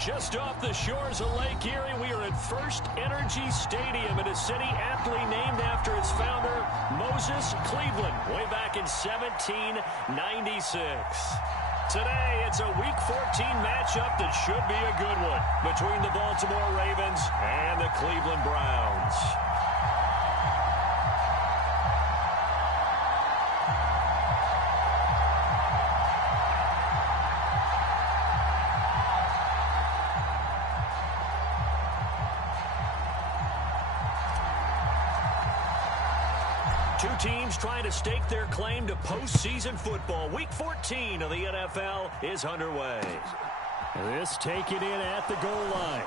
Just off the shores of Lake Erie, we are at First Energy Stadium in a city aptly named after its founder, Moses Cleveland, way back in 1796. Today, it's a Week 14 matchup that should be a good one between the Baltimore Ravens and the Cleveland Browns. Two teams trying to stake their claim to postseason football. Week 14 of the NFL is underway. This taken in at the goal line.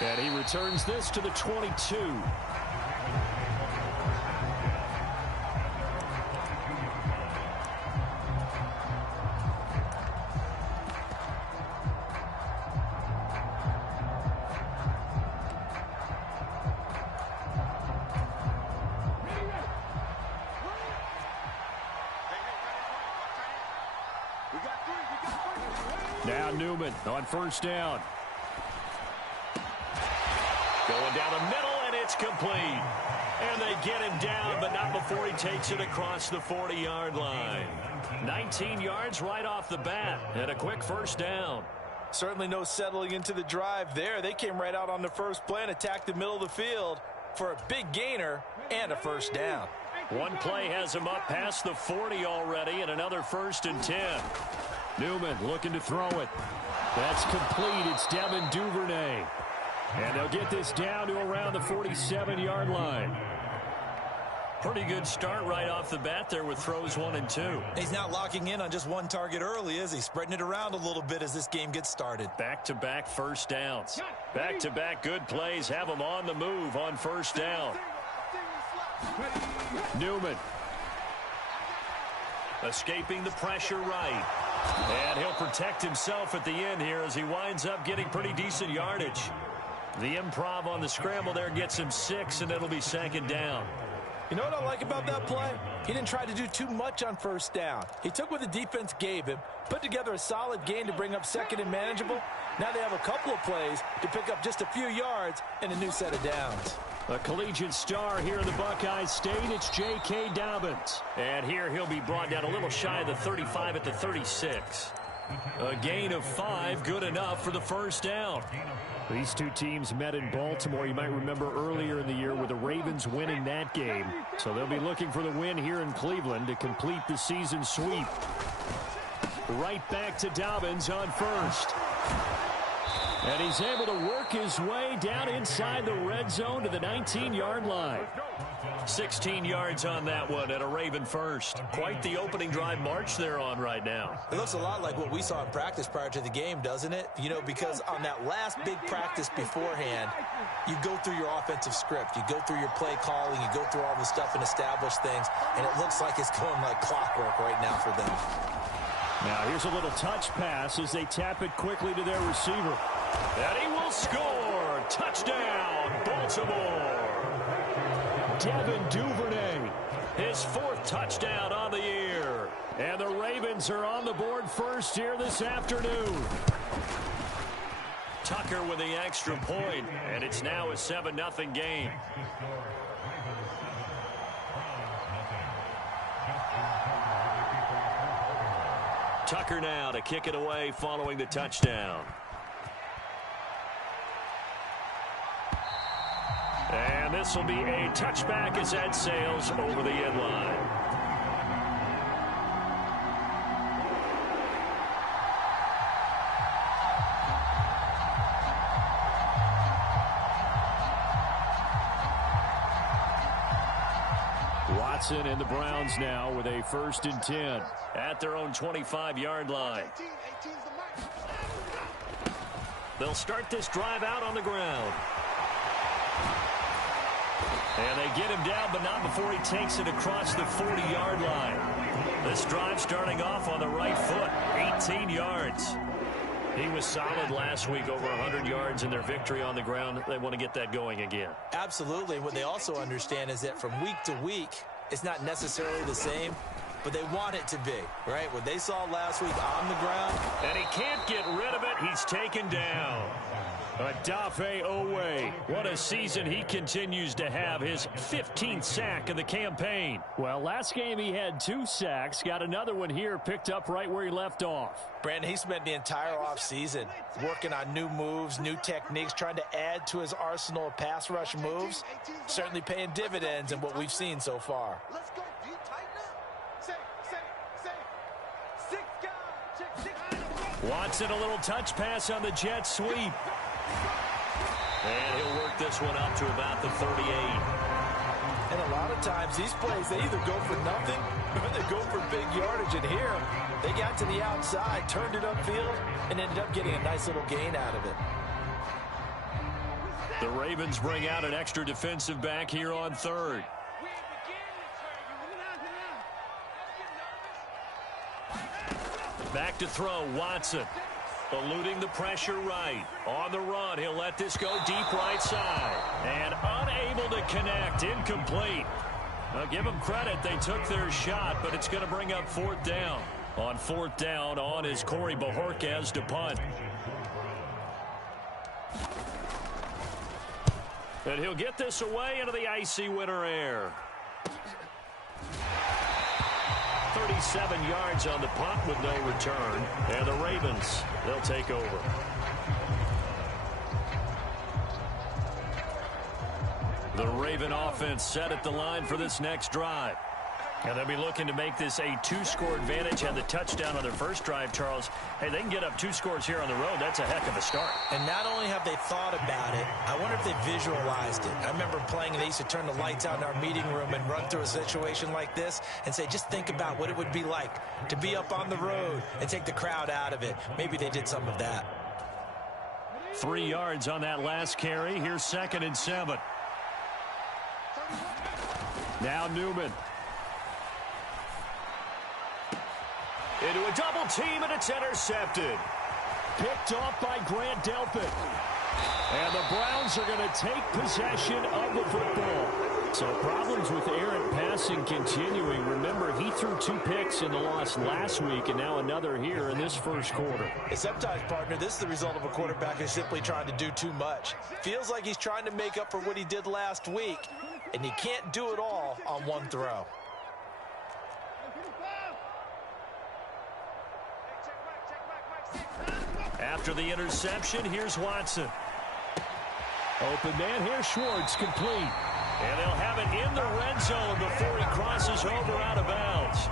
And he returns this to the 22. Now Newman on first down. Going down the middle, and it's complete. And they get him down, but not before he takes it across the 40-yard line. 19 yards right off the bat, and a quick first down. Certainly no settling into the drive there. They came right out on the first play and attacked the middle of the field for a big gainer and a first down. One play has him up past the 40 already, and another 1st and 10. Newman looking to throw it. That's complete. It's Devin Duvernay. And they'll get this down to around the 47-yard line. Pretty good start right off the bat there with throws 1 and 2. He's not locking in on just one target early, is he? Spreading it around a little bit as this game gets started. Back-to-back first downs. Back-to-back good plays have him on the move on first down. Newman. Escaping the pressure right. And he'll protect himself at the end here as he winds up getting pretty decent yardage. The improv on the scramble there gets him 6, and it'll be 2nd down. You know what I like about that play? He didn't try to do too much on first down. He took what the defense gave him, put together a solid gain to bring up 2nd and manageable. Now they have a couple of plays to pick up just a few yards and a new set of downs. A collegiate star here in the Buckeye State, it's J.K. Dobbins. And here he'll be brought down a little shy of the 35 at the 36. A gain of 5, good enough for the first down. These two teams met in Baltimore, you might remember earlier in the year, with the Ravens winning that game. So they'll be looking for the win here in Cleveland to complete the season sweep. Right back to Dobbins on first. And he's able to work his way down inside the red zone to the 19-yard line. 16 yards on that one and a Raven first. Quite the opening drive march they're on right now. It looks a lot like what we saw in practice prior to the game, doesn't it? You know, because on that last big practice beforehand, you go through your offensive script. You go through your play calling. You go through all the stuff and establish things. And it looks like it's going like clockwork right now for them. Now here's a little touch pass as they tap it quickly to their receiver. And he will score. Touchdown, Baltimore. Devin Duvernay, his 4th touchdown on the year. And the Ravens are on the board first here this afternoon. Tucker with the extra point, and it's now a 7-0 game. Tucker now to kick it away following the touchdown. And this will be a touchback as that sails over the end line. Watson and the Browns now with a 1st and 10 at their own 25-yard line. They'll start this drive out on the ground. And they get him down, but not before he takes it across the 40-yard line. This drive starting off on the right foot, 18 yards. He was solid last week, over 100 yards in their victory on the ground. They want to get that going again. Absolutely. What they also understand is that from week to week, it's not necessarily the same. but they want it to be, right? What they saw last week on the ground. And he can't get rid of it. He's taken down. Odafe Oweh, what a season he continues to have, his 15th sack of the campaign. Well, last game he had 2 sacks, got another one here, picked up right where he left off. Brandon, he spent the entire offseason working on new moves, new techniques, trying to add to his arsenal of pass rush moves. Certainly paying dividends in what we've seen so far. Let's go. Do you tighten up? Six guys. Watson, a little touch pass on the jet sweep. And he'll work this one up to about the 38. And a lot of times these plays, they either go for nothing or they go for big yardage. And here, they got to the outside, turned it upfield, and ended up getting a nice little gain out of it. The Ravens bring out an extra defensive back here on 3rd. Back to throw, Watson. Eluding the pressure right. On the run, he'll let this go deep right side. And unable to connect, incomplete. Now, give them credit, they took their shot, but it's going to bring up 4th down. On 4th down, on is Corey Bojorquez to punt. And he'll get this away into the icy winter air. 37 yards on the punt with no return. And the Ravens, they'll take over. The Raven offense set at the line for this next drive. And they'll be looking to make this a 2-score advantage. Had the touchdown on their first drive, Charles. Hey, they can get up 2 scores here on the road. That's a heck of a start. And not only have they thought about it, I wonder if they visualized it. I remember playing, and they used to turn the lights out in our meeting room and run through a situation like this and say, just think about what it would be like to be up on the road and take the crowd out of it. Maybe they did some of that. 3 yards on that last carry. Here's 2nd and 7. Now Newman. Into a double team, and it's intercepted. Picked off by Grant Delpit. And the Browns are going to take possession of the football. So problems with errant passing continuing. Remember, he threw 2 picks in the loss last week, and now another here in this first quarter. And sometimes, partner, this is the result of a quarterback who's simply trying to do too much. Feels like he's trying to make up for what he did last week, and he can't do it all on one throw. After the interception, here's Watson. Open man here, Schwartz, complete. And they'll have it in the red zone before he crosses over out of bounds.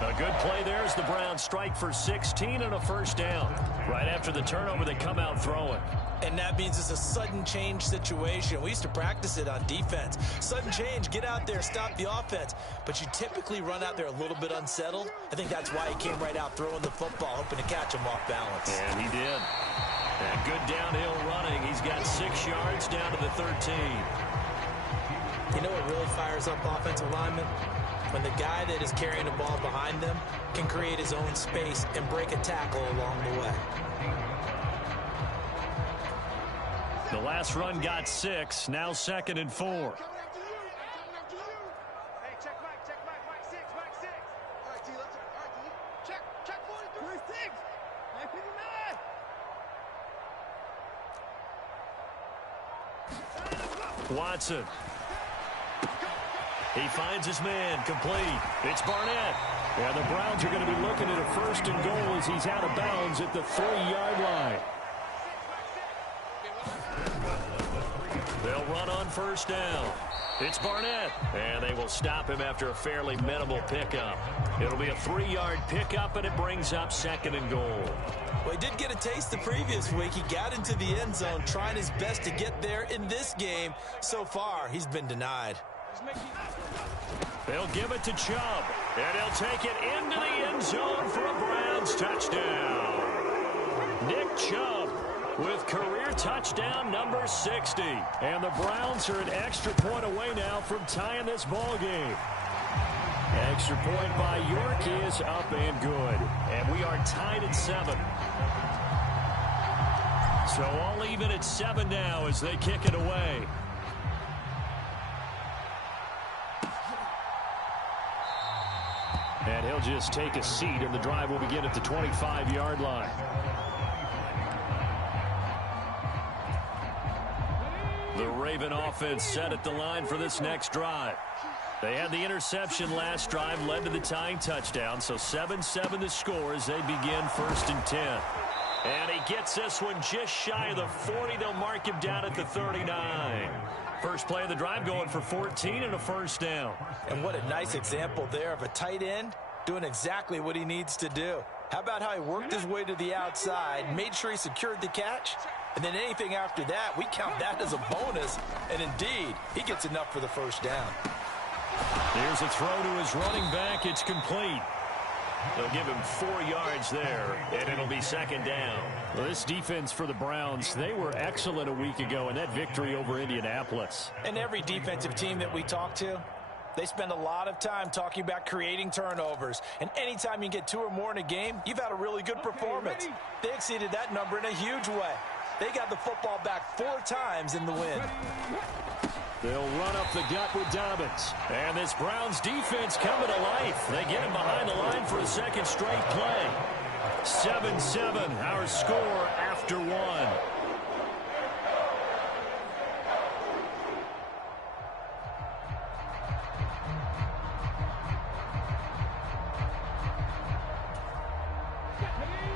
A good play there as the Browns strike for 16 and a first down. Right after the turnover, they come out throwing. And that means it's a sudden change situation. We used to practice it on defense. Sudden change, get out there, stop the offense. But you typically run out there a little bit unsettled. I think that's why he came right out throwing the football, hoping to catch him off balance. And he did. And good downhill running. He's got 6 yards down to the 13. You know what really fires up offensive linemen? When the guy that is carrying the ball behind them can create his own space and break a tackle along the way. The last run got 6. Now 2nd and 4. Hey, check Mike 6. All right, D, let's go. All right, D. Check 43. 959. Watson. He finds his man, complete. It's Barnett. And the Browns are going to be looking at a 1st and goal as he's out of bounds at the 3-yard line. They'll run on 1st down. It's Barnett. And they will stop him after a fairly minimal pickup. It'll be a 3-yard pickup, and it brings up 2nd and goal. Well, he did get a taste the previous week. He got into the end zone, trying his best to get there in this game. So far, he's been denied. They'll give it to Chubb, and he'll take it into the end zone for a Browns touchdown. Nick Chubb with career touchdown number 60. And the Browns are an extra point away now from tying this ball game. Extra point by York is up and good. And we are tied at 7. So all even at 7 now as they kick it away. And he'll just take a seat, and the drive will begin at the 25-yard line. The Raven offense set at the line for this next drive. They had the interception last drive, led to the tying touchdown, so 7-7 the score as they begin 1st and 10. And he gets this one just shy of the 40. They'll mark him down at the 39. First play of the drive going for 14 and a first down. And what a nice example there of a tight end doing exactly what he needs to do. How about how he worked his way to the outside, made sure he secured the catch, and then anything after that, we count that as a bonus. And indeed, he gets enough for the first down. Here's a throw to his running back. It's complete. They'll give him 4 yards there, and it'll be 2nd down. Well, this defense for the Browns, they were excellent a week ago in that victory over Indianapolis. And every defensive team that we talk to, they spend a lot of time talking about creating turnovers. And anytime you get 2 or more in a game, you've had a really good performance. They exceeded that number in a huge way. They got the football back 4 times in the win. They'll run up the gut with Dobbins. And this Browns defense coming to life. They get him behind the line for a second straight play. 7-7, our score after 1.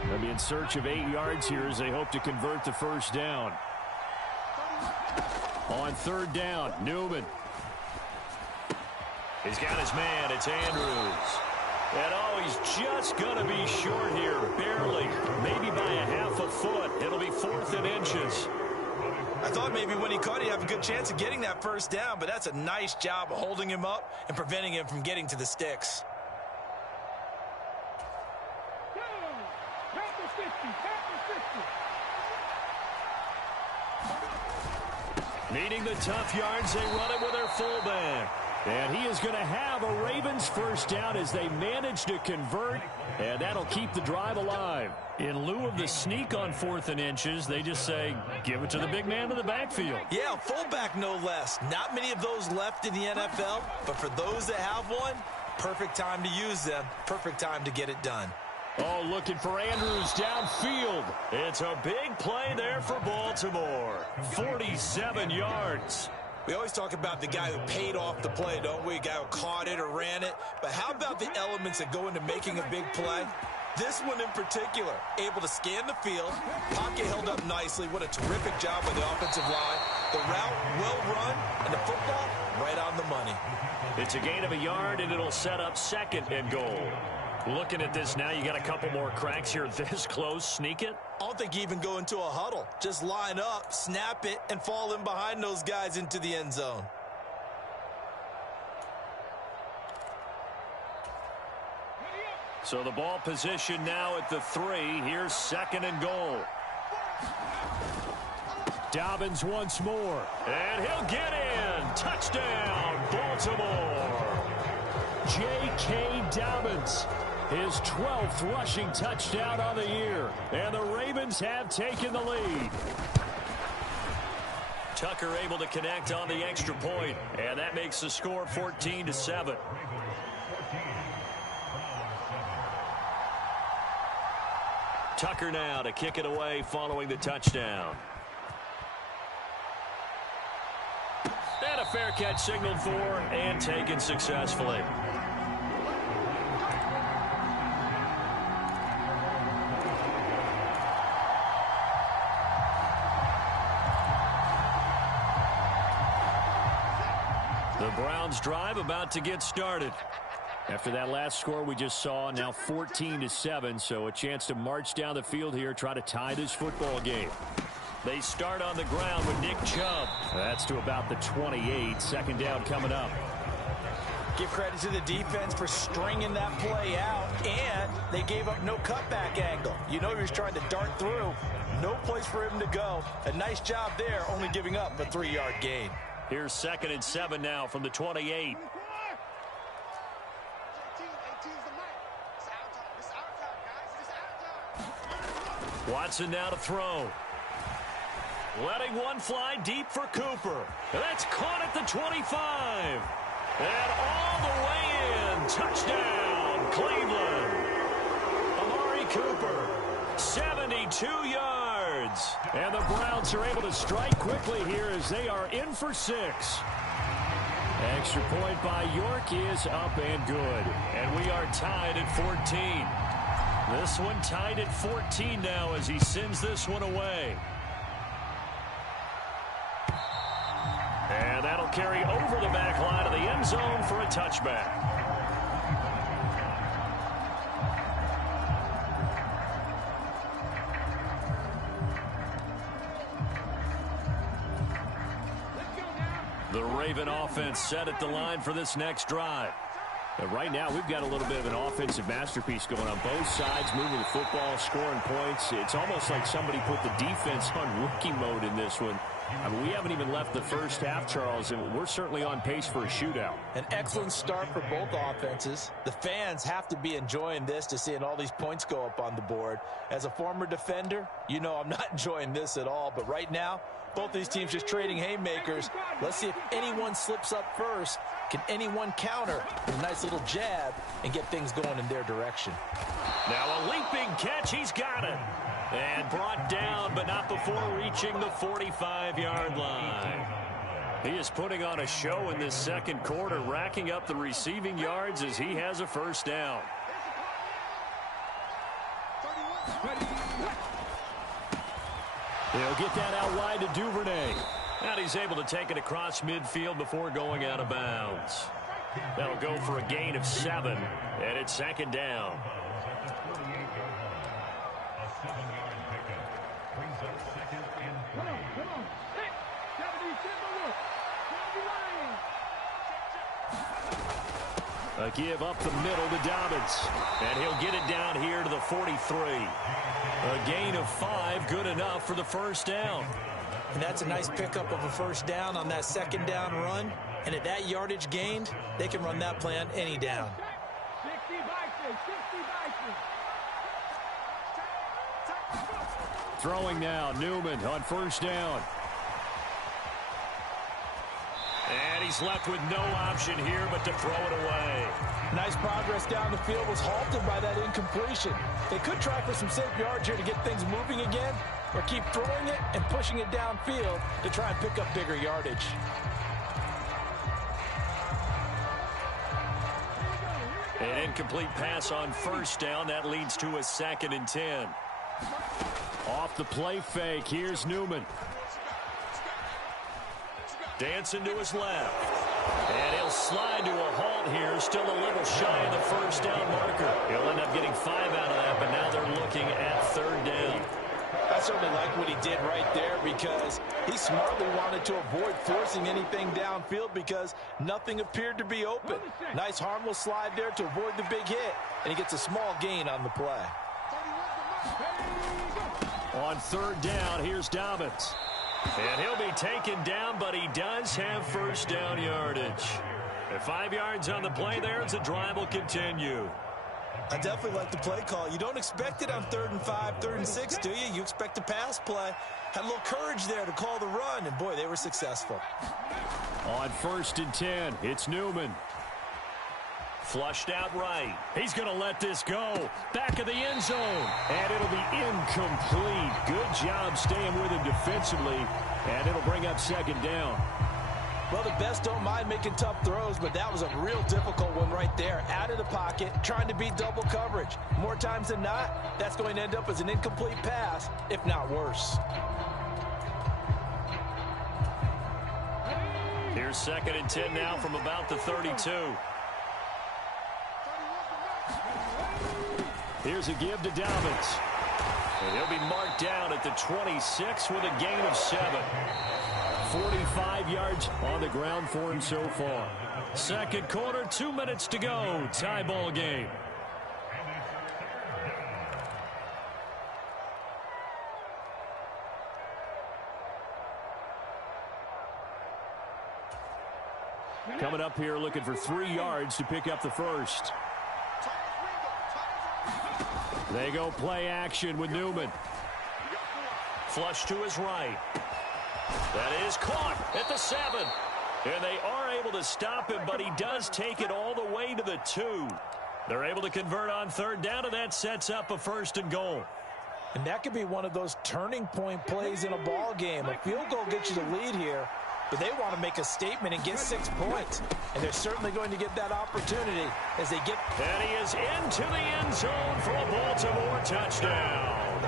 They'll be in search of 8 yards here as they hope to convert the first down. On 3rd down, Newman. He's got his man. It's Andrews. And oh, he's just going to be short here. Barely. Maybe by a half a foot. It'll be 4th and inches. I thought maybe when he caught, he'd have a good chance of getting that first down, but that's a nice job of holding him up and preventing him from getting to the sticks. Needing the tough yards, they run it with their fullback. And he is going to have a Ravens first down as they manage to convert, and that'll keep the drive alive. In lieu of the sneak on 4th and inches, they just say, give it to the big man in the backfield. Yeah, fullback no less. Not many of those left in the NFL, but for those that have one, perfect time to use them, perfect time to get it done. Oh, looking for Andrews downfield. It's a big play there for Baltimore. 47 yards. We always talk about the guy who paid off the play, don't we? A guy who caught it or ran it. But how about the elements that go into making a big play? This one in particular, able to scan the field, pocket held up nicely. What a terrific job by the offensive line. The route well run, and the football right on the money. It's a gain of a yard, and it'll set up 2nd and goal. Looking at this now, you got a couple more cracks here this close. Sneak it? I don't think you even go into a huddle. Just line up, snap it, and fall in behind those guys into the end zone. So the ball position now at the 3. Here's 2nd and goal. Dobbins once more. And he'll get in. Touchdown, Baltimore. J.K. Dobbins. His 12th rushing touchdown on the year. And the Ravens have taken the lead. Tucker able to connect on the extra point. And that makes the score 14-7. Tucker now to kick it away following the touchdown. And a fair catch signaled for and taken successfully. The Browns drive about to get started. After that last score we just saw, now 14-7, so a chance to march down the field here, try to tie this football game. They start on the ground with Nick Chubb. That's to about the 28. 2nd down coming up. Give credit to the defense for stringing that play out, and they gave up no cutback angle. You know he was trying to dart through. No place for him to go. A nice job there, only giving up a 3-yard gain. Here's 2nd and 7 now from the 28. Watson now to throw. Letting one fly deep for Cooper. And that's caught at the 25. And all the way in. Touchdown, Cleveland. Cooper. 72 yards. And the Browns are able to strike quickly here as they are in for 6. Extra point by York is up and good. And we are tied at 14. This one tied at 14 now as he sends this one away. And that'll carry over the back line of the end zone for a touchback. The Raven offense set at the line for this next drive. But right now, we've got a little bit of an offensive masterpiece going on both sides, moving the football, scoring points. It's almost like somebody put the defense on rookie mode in this one. I mean, we haven't even left the first half, Charles, and we're certainly on pace for a shootout. An excellent start for both offenses. The fans have to be enjoying this to seeing all these points go up on the board. As a former defender, you know I'm not enjoying this at all. But right now, both these teams just trading haymakers. Let's see if anyone slips up first. Can anyone counter with a nice little jab and get things going in their direction? Now a leaping catch. He's got it. And brought down, but not before reaching the 45-yard line. He is putting on a show in this second quarter, racking up the receiving yards as he has a first down. They'll get that out wide to Duvernay. And he's able to take it across midfield before going out of bounds. That'll go for a gain of 7, and it's second down. A give up the middle to Dobbins. And he'll get it down here to the 43. A gain of 5, good enough for the first down. And that's a nice pickup of a first down on that second down run. And at that yardage gained, they can run that play on any down. Throwing now, Newman on first down. And he's left with no option here but to throw it away. Nice progress down the field, was halted by that incompletion. They could try for some safe yards here to get things moving again, or keep throwing it and pushing it downfield to try and pick up bigger yardage. An incomplete pass on first down. That leads to a 2nd and 10. Off the play fake, here's Newman. Dancing to his left. And he'll slide to a halt here. Still a little shy of the first down marker. He'll end up getting 5 out of that, but now they're looking at 3rd down. I certainly like what he did right there because he smartly wanted to avoid forcing anything downfield because nothing appeared to be open. Nice harmless slide there to avoid the big hit, and he gets a small gain on the play. On 3rd down, here's Dobbins. And he'll be taken down, but he does have first down yardage. And 5 yards on the play there as the drive will continue. I definitely like the play call. You don't expect it on 3rd and 5, 3rd and 6, do you? You expect a pass play. Had a little courage there to call the run, and boy, they were successful. On 1st and 10, it's Newman. Flushed out right. He's going to let this go. Back of the end zone. And it'll be incomplete. Good job staying with him defensively. And it'll bring up 2nd down. Well, the best don't mind making tough throws, but that was a real difficult one right there. Out of the pocket, trying to beat double coverage. More times than not, that's going to end up as an incomplete pass, if not worse. Here's 2nd and 10 now from about the 32. Here's a give to Dobbins. And he'll be marked down at the 26 with a gain of 7. 45 yards on the ground for him so far. Second quarter, 2 minutes to go. Tie ball game. Coming up here looking for 3 yards to pick up the first. They go play action with Newman. Flush to his right. That is caught at the 7. And they are able to stop him, but he does take it all the way to the 2. They're able to convert on third down, and that sets up a 1st and goal. And that could be one of those turning point plays in a ball game. A field goal gets you the lead here, but they want to make a statement and get 6 points. And they're certainly going to get that opportunity as they get... And he is into the end zone for a Baltimore touchdown.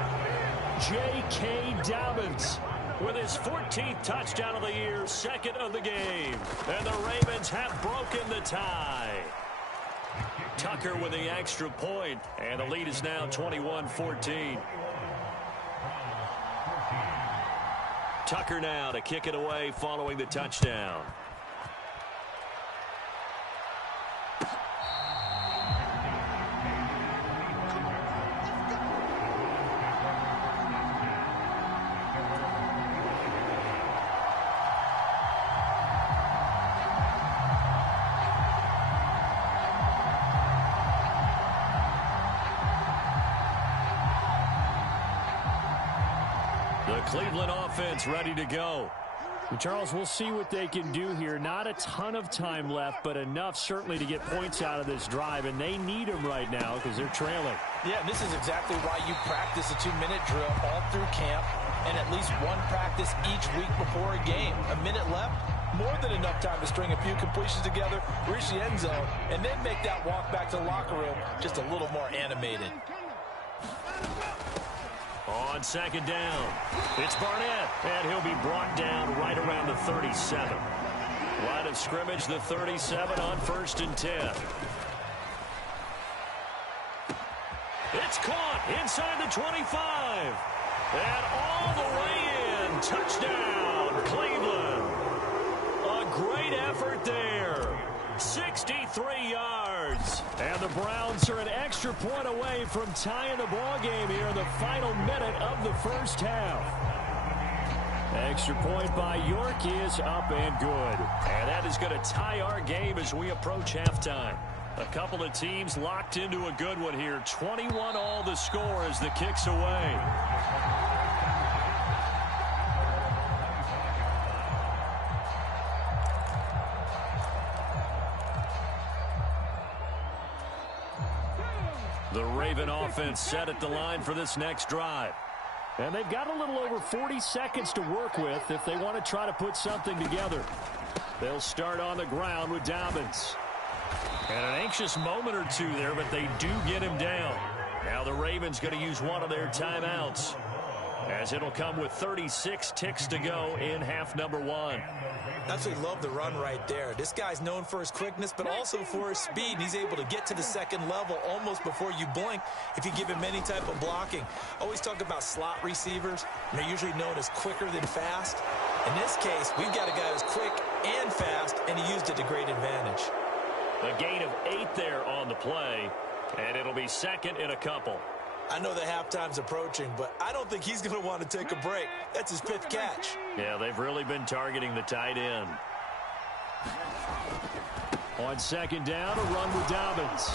J.K. Dobbins with his 14th touchdown of the year, 2nd of the game. And the Ravens have broken the tie. Tucker with the extra point, and the lead is now 21-14. Tucker now to kick it away following the touchdown. Cleveland offense ready to go. And Charles, we'll see what they can do here. Not a ton of time left, but enough certainly to get points out of this drive, and they need them right now because they're trailing. Yeah, and this is exactly why you practice a 2-minute drill all through camp and at least one practice each week before a game. A minute left, more than enough time to string a few completions together, reach the end zone, and then make that walk back to the locker room just a little more animated. On 2nd down, it's Barnett, and he'll be brought down right around the 37. Line of scrimmage, the 37 on 1st and 10. It's caught inside the 25. And all the way in, touchdown, Cleveland. A great effort there. 63 yards. And the Browns are an extra point away from tying the ball game here in the final minute of the first half. Extra point by York is up and good. And that is going to tie our game as we approach halftime. A couple of teams locked into a good one here. 21 all the score as the kick's away. The Raven offense set at the line for this next drive. And they've got a little over 40 seconds to work with if they want to try to put something together. They'll start on the ground with Dobbins. And an anxious moment or two there, but they do get him down. Now the Ravens going to use one of their timeouts, as it'll come with 36 ticks to go in half number 1. Absolutely love the run right there. This guy's known for his quickness, but also for his speed. He's able to get to the second level almost before you blink if you give him any type of blocking. Always talk about slot receivers, and they're usually known as quicker than fast. In this case, we've got a guy who's quick and fast, and he used it to great advantage. A gain of 8 there on the play, and it'll be 2nd and a couple. I know that halftime's approaching, but I don't think he's going to want to take a break. That's his 5th catch. Yeah, they've really been targeting the tight end. On 2nd down, a run with Dobbins.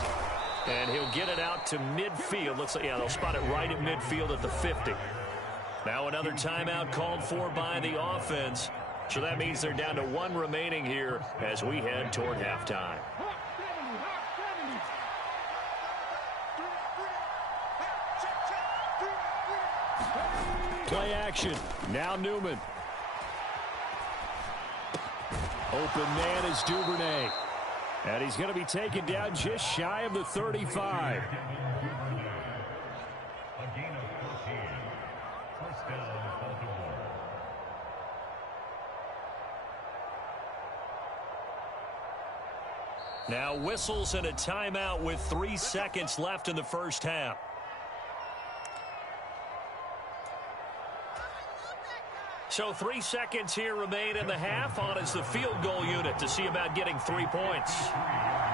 And he'll get it out to midfield. Looks like, yeah, they'll spot it right at midfield at the 50. Now another timeout called for by the offense. So that means they're down to 1 remaining here as we head toward halftime. Play action. Now Newman. Open man is Duvernay. And he's going to be taken down just shy of the 35. Now whistles and a timeout with 3 seconds left in the first half. So 3 seconds here remain in the half. On is the field goal unit to see about getting 3 points.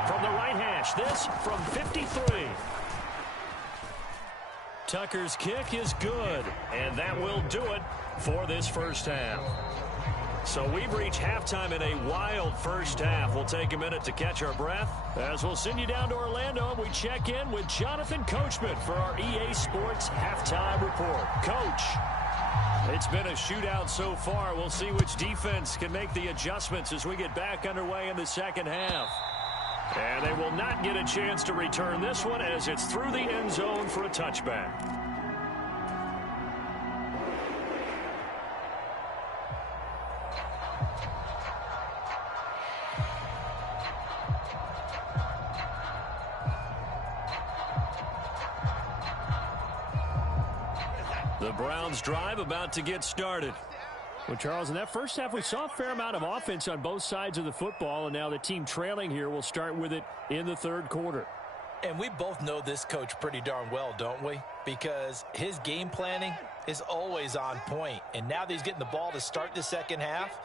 From the right hash, this from 53. Tucker's kick is good, and that will do it for this first half. So we've reached halftime in a wild first half. We'll take a minute to catch our breath as we'll send you down to Orlando and we check in with Jonathan Coachman for our EA Sports Halftime Report. Coach, it's been a shootout so far. We'll see which defense can make the adjustments as we get back underway in the second half. And they will not get a chance to return this one as it's through the end zone for a touchback. The Browns drive about to get started. Well, Charles, in that first half, we saw a fair amount of offense on both sides of the football, and now the team trailing here will start with it in the third quarter. And we both know this coach pretty darn well, don't we? Because his game planning is always on point. And now that he's getting the ball to start the second half,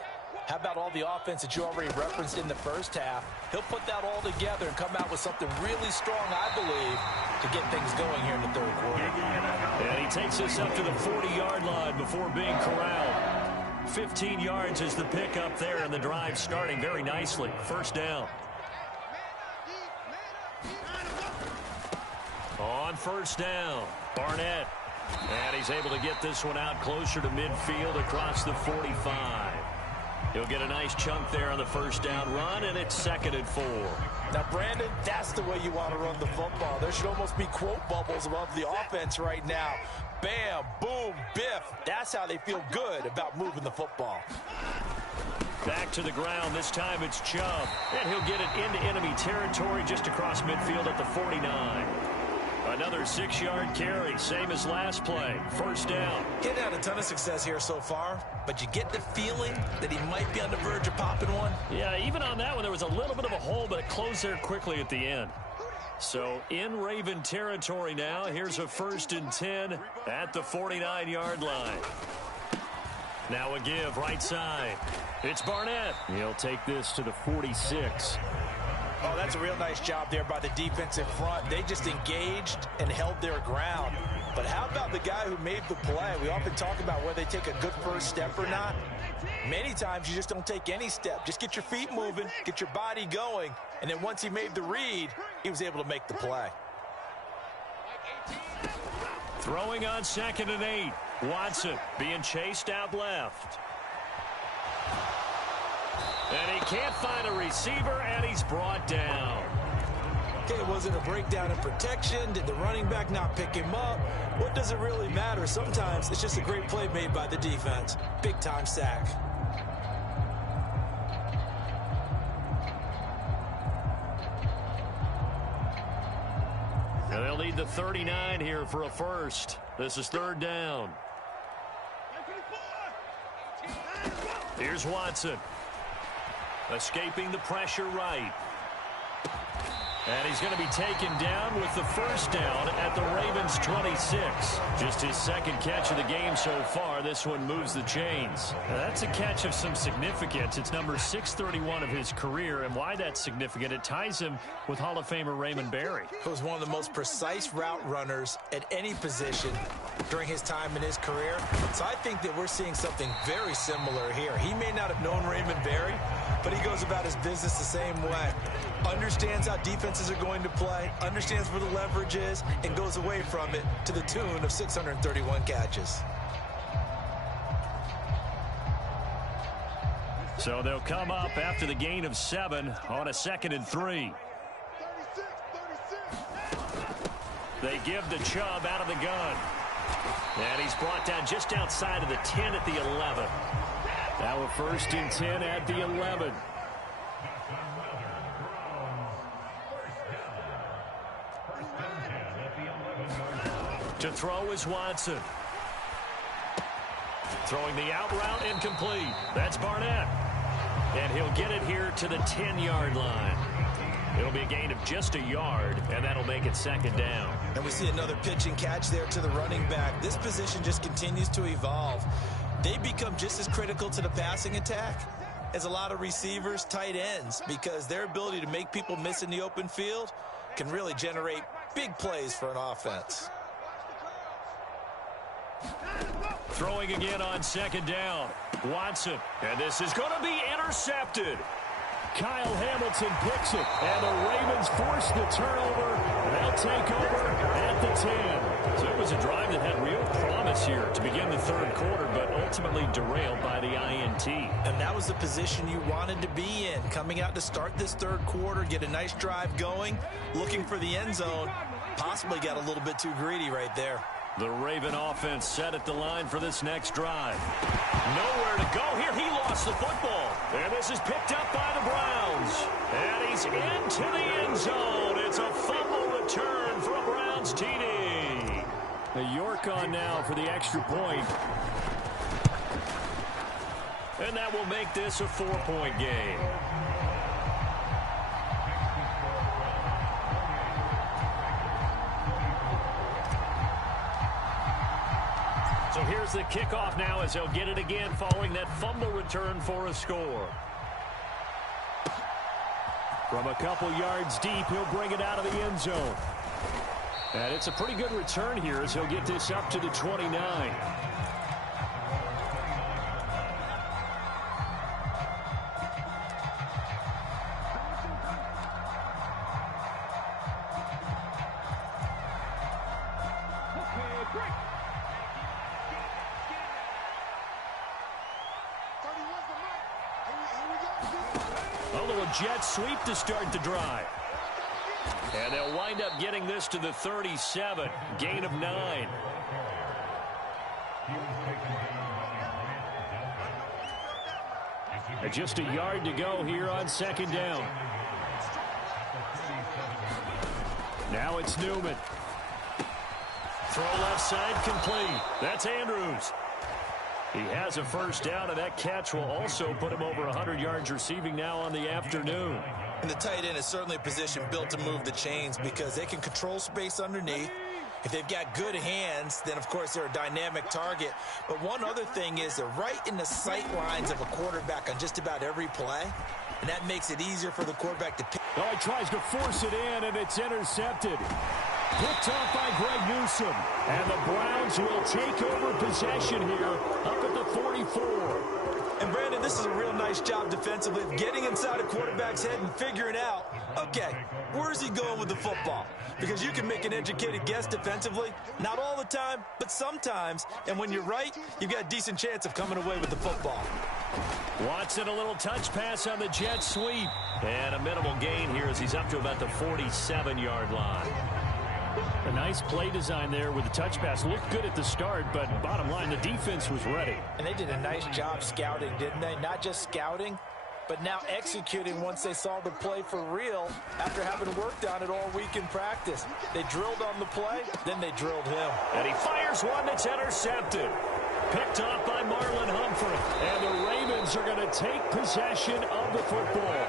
how about all the offense that you already referenced in the first half? He'll put that all together and come out with something really strong, I believe, to get things going here in the third quarter. And he takes us up to the 40-yard line before being corralled. 15 yards is the pickup there, and the drive starting very nicely. First down. On first down, Barnett. And he's able to get this one out closer to midfield across the 45. He'll get a nice chunk there on the first down run, and it's 2nd and 4. Now, Brandon, that's the way you want to run the football. There should almost be quote bubbles above the offense right now. Bam, boom, biff. That's how they feel good about moving the football. Back to the ground. This time it's Chubb. And he'll get it into enemy territory just across midfield at the 49. Another 6-yard carry, same as last play. First down. Getting had a ton of success here so far, but you get the feeling that he might be on the verge of popping one. Yeah, even on that one, there was a little bit of a hole, but it closed there quickly at the end. So in Raven territory now, here's a 1st and 10 at the 49-yard line. Now a give right side. It's Barnett. He'll take this to the 46. Oh, that's a real nice job there by the defensive front. They just engaged and held their ground. But how about the guy who made the play? We often talk about whether they take a good first step or not. Many times you just don't take any step. Just get your feet moving, get your body going, and then once he made the read, he was able to make the play. Throwing on 2nd and 8. Watson being chased out left. And he can't find a receiver, and he's brought down. Okay, was it a breakdown in protection? Did the running back not pick him up? What does it really matter? Sometimes it's just a great play made by the defense. Big-time sack. And they'll need the 39 here for a first. This is 3rd down. Here's Watson. Escaping the pressure right. And he's going to be taken down with the first down at the Ravens' 26. Just his 2nd catch of the game so far. This one moves the chains. Now, that's a catch of some significance. It's number 631 of his career. And why that's significant, it ties him with Hall of Famer Raymond Berry. He was one of the most precise route runners at any position during his time in his career. So I think that we're seeing something very similar here. He may not have known Raymond Berry, but he goes about his business the same way. Understands how defenses are going to play, understands where the leverage is, and goes away from it to the tune of 631 catches. So they'll come up after the gain of 7 on a 2nd and 3. They give to Chubb out of the gun. And he's brought down just outside of the 10 at the 11. Now a 1st and 10 at the 11. To throw is Watson. Throwing the out route incomplete. That's Barnett. And he'll get it here to the 10-yard line. It'll be a gain of just a yard, and that'll make it 2nd down. And we see another pitch and catch there to the running back. This position just continues to evolve. They become just as critical to the passing attack as a lot of receivers, tight ends, because their ability to make people miss in the open field can really generate big plays for an offense. Throwing again on 2nd down. Watson. And this is going to be intercepted. Kyle Hamilton picks it, and the Ravens force the turnover. They'll take over at the 10. So it was a drive that had real promise here to begin the third quarter, but ultimately derailed by the INT. And that was the position you wanted to be in, coming out to start this third quarter, get a nice drive going, looking for the end zone. Possibly got a little bit too greedy right there. The Raven offense set at the line for this next drive. Nowhere to go here. He lost the football. And this is picked up by the Browns. And he's into the end zone. It's a fumble return for a Browns TD. York on now for the extra point. And that will make this a 4-point game. So here's the kickoff now as he'll get it again following that fumble return for a score. From a couple yards deep, he'll bring it out of the end zone. And it's a pretty good return here as he'll get this up to the 29. Jet sweep to start the drive. And they'll wind up getting this to the 37. Gain of 9. And just a yard to go here on second down. Now it's Newman. Throw left side complete. That's Andrews. He has a first down, and that catch will also put him over 100 yards receiving now on the afternoon. And the tight end is certainly a position built to move the chains because they can control space underneath. If they've got good hands, then, of course, they're a dynamic target. But one other thing is they're right in the sight lines of a quarterback on just about every play, and that makes it easier for the quarterback to pick. Oh, he tries to force it in, and it's intercepted. Picked off by Greg Newsome. And the Browns will take over possession here up at the 44. And, Brandon, this is a real nice job defensively of getting inside a quarterback's head and figuring out, okay, where's he going with the football? Because you can make an educated guess defensively. Not all the time, but sometimes. And when you're right, you've got a decent chance of coming away with the football. Watson, a little touch pass on the jet sweep. And a minimal gain here as he's up to about the 47-yard line. A nice play design there with the touch pass. Looked good at the start, but bottom line, the defense was ready. And they did a nice job scouting, didn't they? Not just scouting, but now executing once they saw the play for real after having worked on it all week in practice. They drilled on the play, then they drilled him. And he fires one that's intercepted. Picked off by Marlon Humphrey. And the Ravens are going to take possession of the football.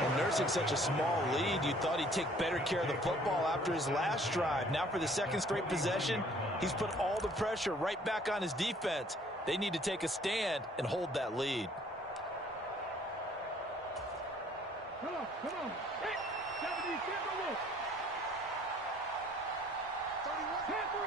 And nursing such a small lead, you thought he'd take better care of the football after his last drive. Now for the second straight possession, he's put all the pressure right back on his defense. They need to take a stand and hold that lead. Come on. Hey, W, stand for Wolf. 31. 10 for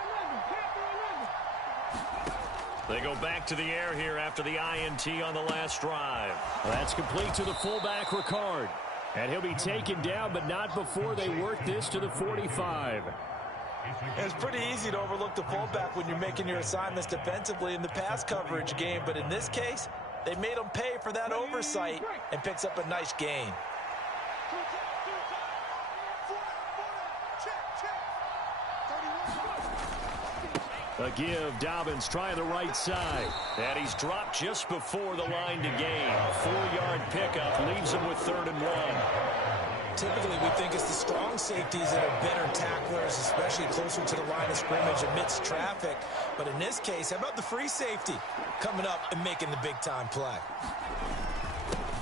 11. They go back to the air here after the INT on the last drive. That's complete to the fullback, Ricard. And he'll be taken down, but not before they work this to the 45. And it's pretty easy to overlook the fullback when you're making your assignments defensively in the pass coverage game. But in this case, they made him pay for that oversight and picks up a nice gain. A give, Dobbins trying the right side. And he's dropped just before the line to gain. A 4-yard pickup leaves him with 3rd and 1. Typically, we think it's the strong safeties that are better tacklers, especially closer to the line of scrimmage amidst traffic. But in this case, how about the free safety coming up and making the big-time play?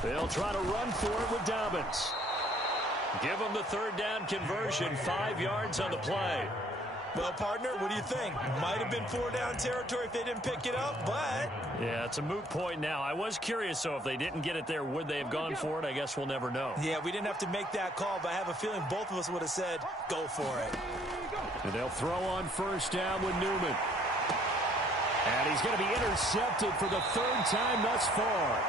They'll try to run for it with Dobbins. Give him the 3rd down conversion, 5 yards on the play. Well, partner, what do you think? Might have been 4-down territory if they didn't pick it up, but... Yeah, it's a moot point now. I was curious, so if they didn't get it there, would they have gone for it? I guess we'll never know. Yeah, we didn't have to make that call, but I have a feeling both of us would have said, go for it. And they'll throw on 1st down with Newman. And he's going to be intercepted for the third time thus far.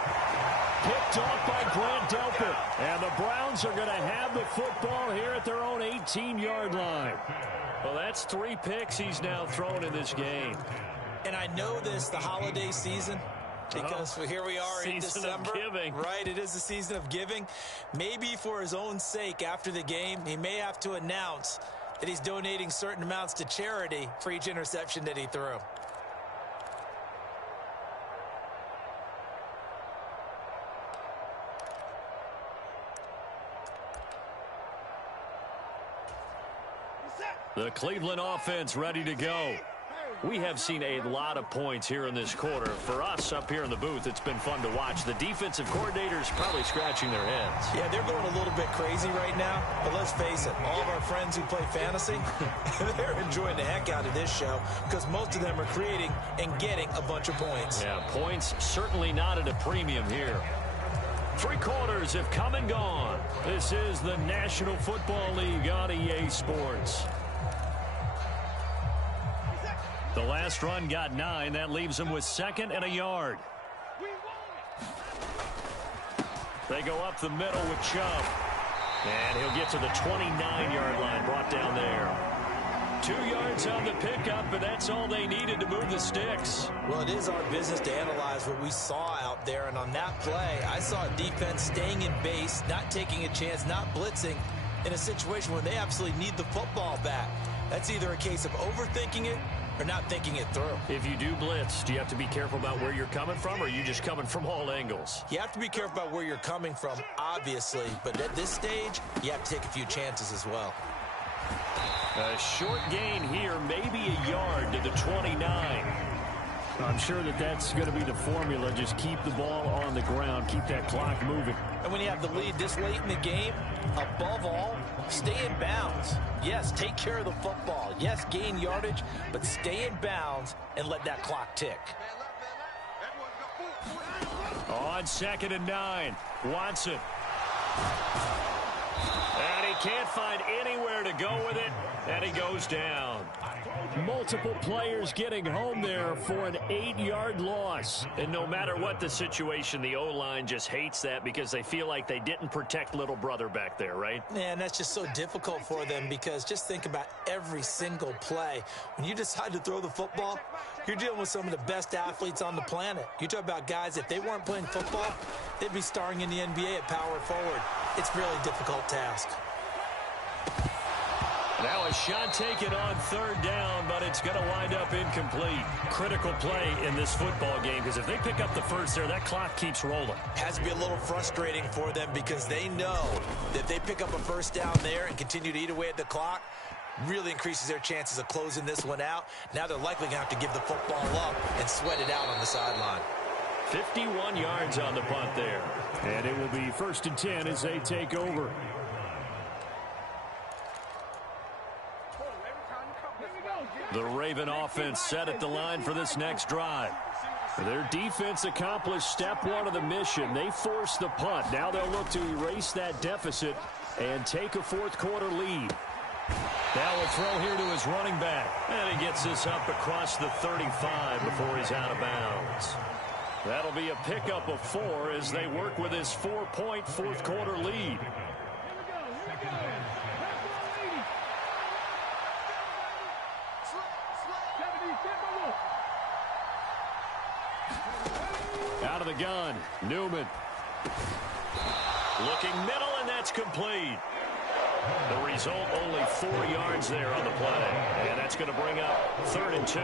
Picked off by Grant Delpit. And the Browns are going to have the football here at their own 18-yard line. Well, that's 3 picks he's now thrown in this game. And I know this, the holiday season, because here we are in December. Season of giving. Right, it is the season of giving. Maybe for his own sake after the game, he may have to announce that he's donating certain amounts to charity for each interception that he threw. The Cleveland offense ready to go. We have seen a lot of points here in this quarter. For us up here in the booth, it's been fun to watch. The defensive coordinators probably scratching their heads. Yeah, they're going a little bit crazy right now. But let's face it, all of our friends who play fantasy, they're enjoying the heck out of this show because most of them are creating and getting a bunch of points. Yeah, points certainly not at a premium here. 3 quarters have come and gone. This is the National Football League on EA Sports. The last run got 9. That leaves them with 2nd and a yard. They go up the middle with Chubb. And he'll get to the 29-yard line, brought down there. 2 yards on the pickup, but that's all they needed to move the sticks. Well, it is our business to analyze what we saw out there. And on that play, I saw a defense staying in base, not taking a chance, not blitzing in a situation where they absolutely need the football back. That's either a case of overthinking it or not thinking it through. If you do blitz, do you have to be careful about where you're coming from, or are you just coming from all angles? You have to be careful about where you're coming from, obviously, but at this stage, you have to take a few chances as well. A short gain here, maybe a yard to the 29. I'm sure that that's going to be the formula. Just keep the ball on the ground. Keep that clock moving. And when you have the lead this late in the game, above all, stay in bounds. Yes, take care of the football. Yes, gain yardage, but stay in bounds and let that clock tick. On 2nd and 9, Watson. And he can't find anywhere to go with it, and he goes down. Multiple players getting home there for an 8-yard loss. And no matter what the situation, the O-line just hates that because they feel like they didn't protect little brother back there, right? Man, that's just so difficult for them because just think about every single play. When you decide to throw the football, you're dealing with some of the best athletes on the planet. You talk about guys, if they weren't playing football, they'd be starring in the NBA at power forward. It's a really difficult task. Now a shot taken on 3rd down, but it's going to wind up incomplete. Critical play in this football game because if they pick up the first there, that clock keeps rolling. Has to be a little frustrating for them because they know that if they pick up a first down there and continue to eat away at the clock, really increases their chances of closing this one out. Now they're likely going to have to give the football up and sweat it out on the sideline. 51 yards on the punt there. And it will be 1st and 10 as they take over. The Raven offense set at the line for this next drive. Their defense accomplished step 1 of the mission. They forced the punt. Now they'll look to erase that deficit and take a 4th quarter lead. Now a throw here to his running back. And he gets this up across the 35 before he's out of bounds. That'll be a pickup of 4 as they work with his 4-point 4th quarter lead. Out of the gun, Newman. Looking middle, and that's complete. The result, only 4 yards there on the play. And that's going to bring up 3rd and 2.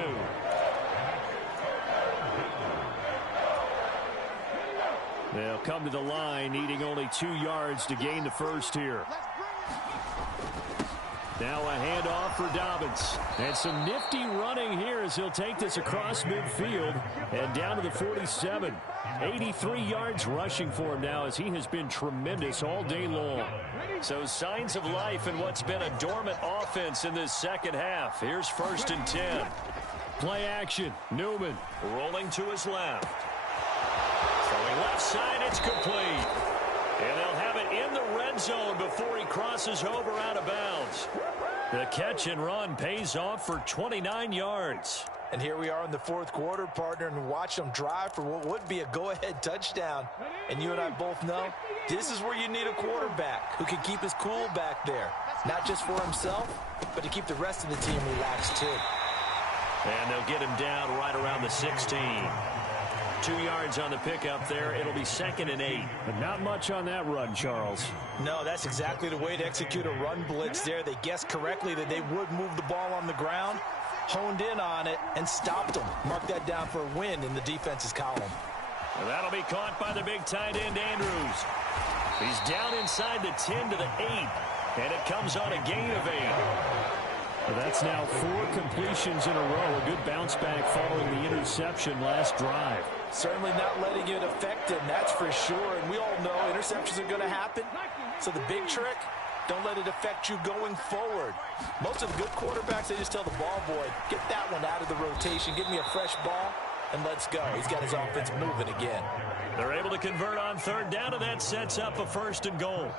They'll come to the line, needing only 2 yards to gain the first here. Now a handoff for Dobbins. And some nifty running here as he'll take this across midfield and down to the 47. 83 yards rushing for him now as he has been tremendous all day long. So signs of life in what's been a dormant offense in this second half. Here's 1st and 10. Play action. Newman rolling to his left. Throwing left side, it's complete. And they'll have it in the red zone before he crosses over out of bounds. The catch and run pays off for 29 yards. And here we are in the fourth quarter, partner, and watch them drive for what would be a go-ahead touchdown. And you and I both know this is where you need a quarterback who can keep his cool back there, not just for himself, but to keep the rest of the team relaxed too. And they'll get him down right around the 16. 2 yards on the pickup there. It'll be 2nd and 8. But not much on that run, Charles. No, that's exactly the way to execute a run blitz there. They guessed correctly that they would move the ball on the ground, honed in on it, and stopped them. Mark that down for a win in the defense's column. And that'll be caught by the big tight end, Andrews. He's down inside the 10 to the 8, and it comes on a gain of 8. Well, that's now 4 completions in a row. A good bounce back following the interception last drive. Certainly not letting it affect him, that's for sure. And we all know interceptions are going to happen. So the big trick, don't let it affect you going forward. Most of the good quarterbacks, they just tell the ball boy, get that one out of the rotation, give me a fresh ball, and let's go. He's got his offense moving again. They're able to convert on 3rd down, and that sets up a 1st and goal.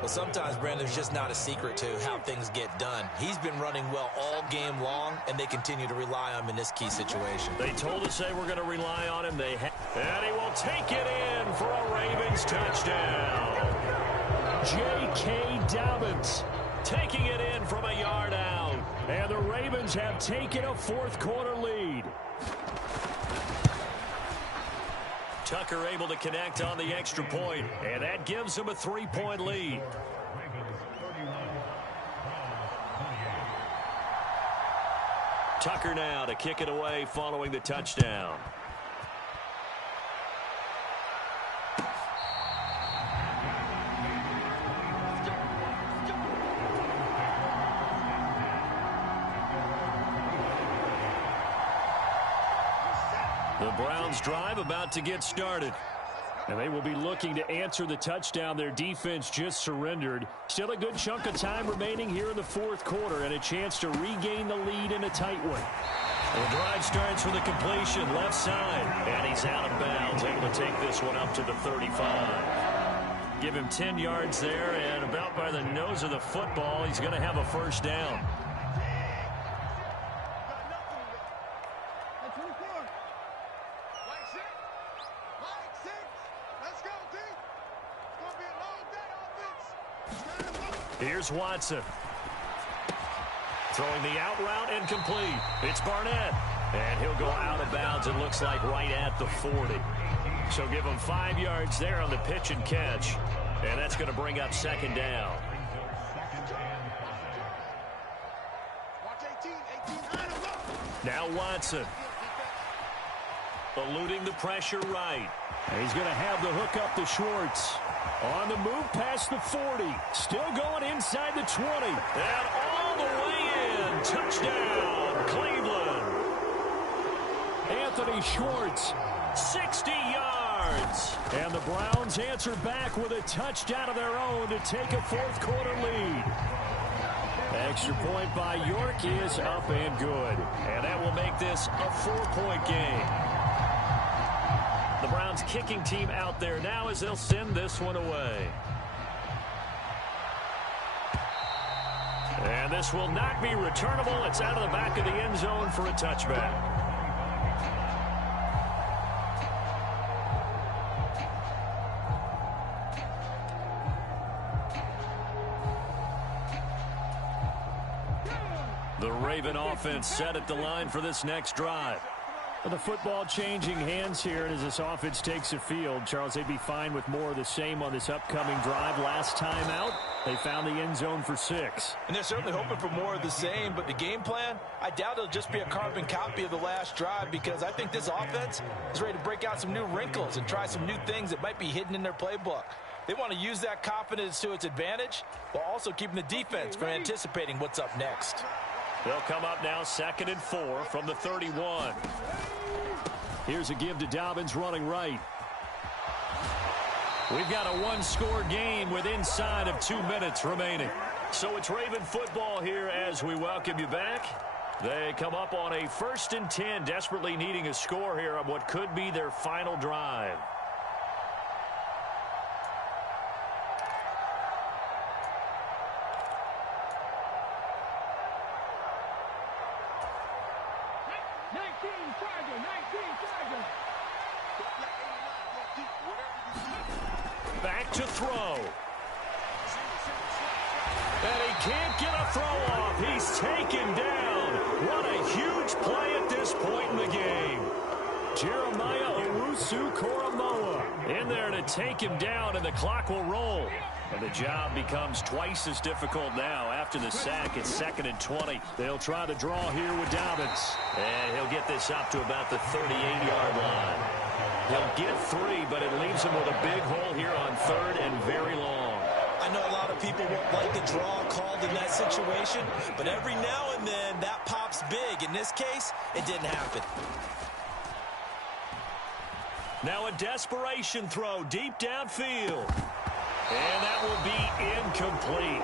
Well, sometimes, Brandon, there's just not a secret to how things get done. He's been running well all game long, and they continue to rely on him in this key situation. They told us they were going to rely on him. And he will take it in for a Ravens touchdown. J.K. Dobbins taking it in from a yard out. And the Ravens have taken a 4th quarter lead. Tucker able to connect on the extra point, and that gives him a 3-point lead. Tucker now to kick it away following the touchdown. The Browns drive about to get started. And they will be looking to answer the touchdown their defense just surrendered. Still a good chunk of time remaining here in the 4th quarter and a chance to regain the lead in a tight one. The drive starts with a completion left side. And he's out of bounds, able to take this one up to the 35. Give him 10 yards there, and about by the nose of the football, he's going to have a 1st down. Here's Watson. Throwing the out route and complete. It's Barnett. And he'll go out of bounds, it looks like, right at the 40. So give him 5 yards there on the pitch and catch. And that's going to bring up 2nd down. Now Watson. Eluding the pressure right. And he's going to have the hook up to Schwartz. On the move past the 40. Still going inside the 20. And all the way in. Touchdown, Cleveland. Anthony Schwartz. 60 yards. And the Browns answer back with a touchdown of their own to take a 4th quarter lead. Extra point by York is up and good. And that will make this a 4-point game. The Browns kicking team out there now as they'll send this one away. And this will not be returnable. It's out of the back of the end zone for a touchback. The Raven offense set at the line for this next drive. Well, the football changing hands here as this offense takes the field. Charles, they'd be fine with more of the same on this upcoming drive. Last time out, they found the end zone for 6. And they're certainly hoping for more of the same, but the game plan, I doubt it'll just be a carbon copy of the last drive, because I think this offense is ready to break out some new wrinkles and try some new things that might be hidden in their playbook. They want to use that confidence to its advantage while also keeping the defense from anticipating what's up next. They'll come up now 2nd and 4 from the 31. Here's a give to Dobbins running right. We've got a 1-score game with inside of 2 minutes remaining. So it's Raven football here as we welcome you back. They come up on a 1st and 10, desperately needing a score here on what could be their final drive. Back to throw. And he can't get a throw off. He's taken down. What a huge play at this point in the game. Jeremiah Owusu-Koramoah in there to take him down, and the clock will roll. And the job becomes twice as difficult now after the sack. It's 2nd and 20. They'll try to draw here with Dobbins. And he'll get this up to about the 38-yard line. He'll get 3, but it leaves him with a big hole here on 3rd and very long. I know a lot of people won't like the draw called in that situation, but every now and then that pops big. In this case, it didn't happen. Now a desperation throw deep downfield. And that will be incomplete.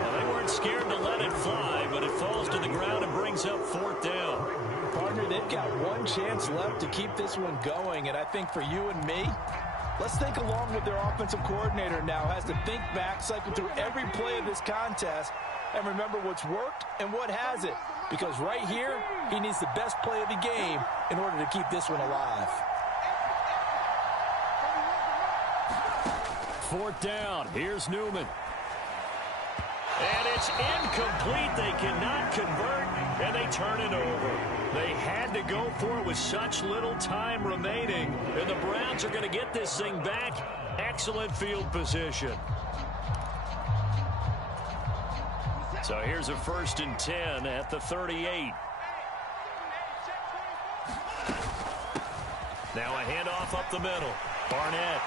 Well, they weren't scared to let it fly, but it falls to the ground and brings up 4th down. Partner, they've got one chance left to keep this one going, and I think for you and me, let's think along with their offensive coordinator now. Has to think back, cycle through every play of this contest, and remember what's worked and what hasn't. Because right here, he needs the best play of the game in order to keep this one alive. 4th down. Here's Newman. And it's incomplete. They cannot convert, and they turn it over. They had to go for it with such little time remaining, and the Browns are going to get this thing back. Excellent field position. So here's a 1st and 10 at the 38. Now a handoff up the middle. Barnett.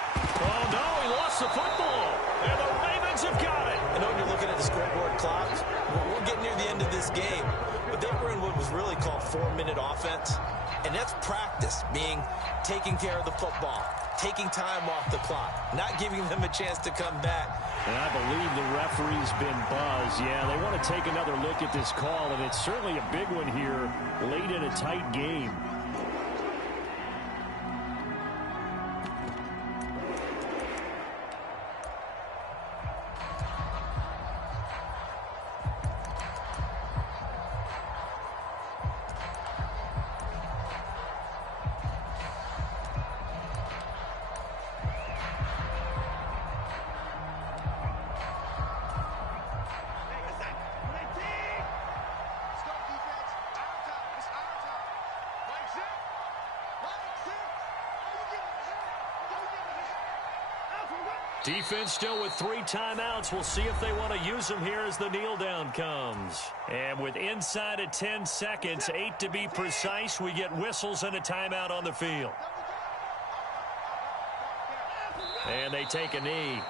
Oh, no, he lost the football. And the Ravens have got it. I know when you're looking at the scoreboard clock, we're getting near the end of this game, but they were in what was really called 4-minute offense, and that's practice, meaning taking care of the football, taking time off the clock, not giving them a chance to come back. And I believe the referee's been buzzed. Yeah, they want to take another look at this call, and it's certainly a big one here late in a tight game. Defense still with 3 timeouts. We'll see if they want to use them here as the kneel down comes. And with inside of 10 seconds, 8 to be precise, we get whistles and a timeout on the field. And they take a knee.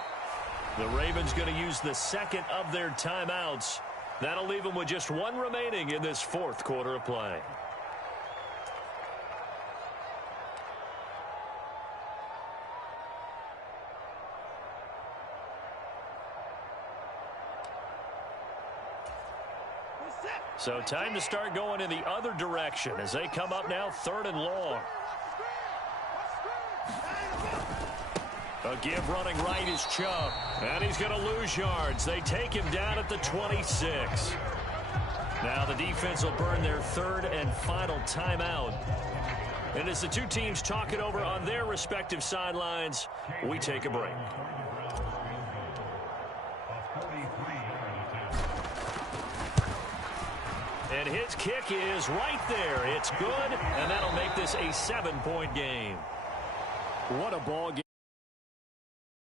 The Ravens going to use the 2nd of their timeouts. That'll leave them with just 1 remaining in this 4th quarter of play. So time to start going in the other direction as they come up now 3rd and long. A give running right is Chubb. And he's going to lose yards. They take him down at the 26. Now the defense will burn their 3rd and final timeout. And as the two teams talk it over on their respective sidelines, we take a break. And his kick is right there. It's good, and that'll make this a 7-point game. What a ball game.